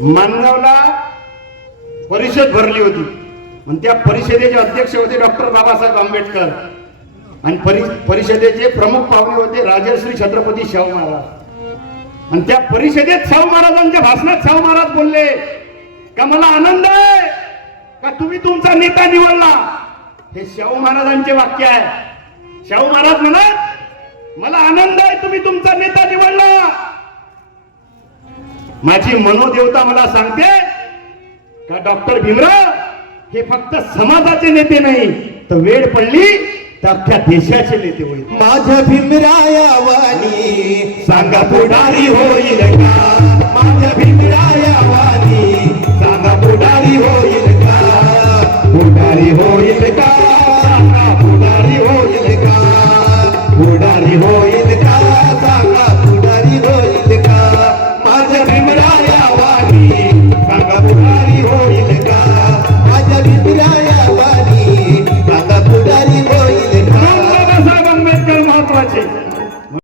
मानगावला परिषद भरली होती आणि त्या परिषदेचे अध्यक्ष होते डॉक्टर बाबासाहेब आंबेडकर आणि परिषदेचे प्रमुख पाहुणे होते राजश्री छत्रपती शाहू महाराज। आणि त्या परिषदेत शाहू महाराजांच्या भाषणात शाहू महाराज बोलले का मला आनंद आहे का तुम्ही तुमचा नेता निवडला। हे शाहू महाराजांचे वाक्य आहे। शाहू महाराज म्हणत मला आनंद आहे तुम्ही तुमचा नेता निवडला। माझी मनोदेवता मला सांगते का डॉक्टर भीमराव हे फक्त समाजाचे नेते नाही तर वेळ पडली तर अख्ख्या देशाचे नेते होईल। माझ्या भीमराया वाणी सांगा पुढारी होईल का, माझ्या भीमराया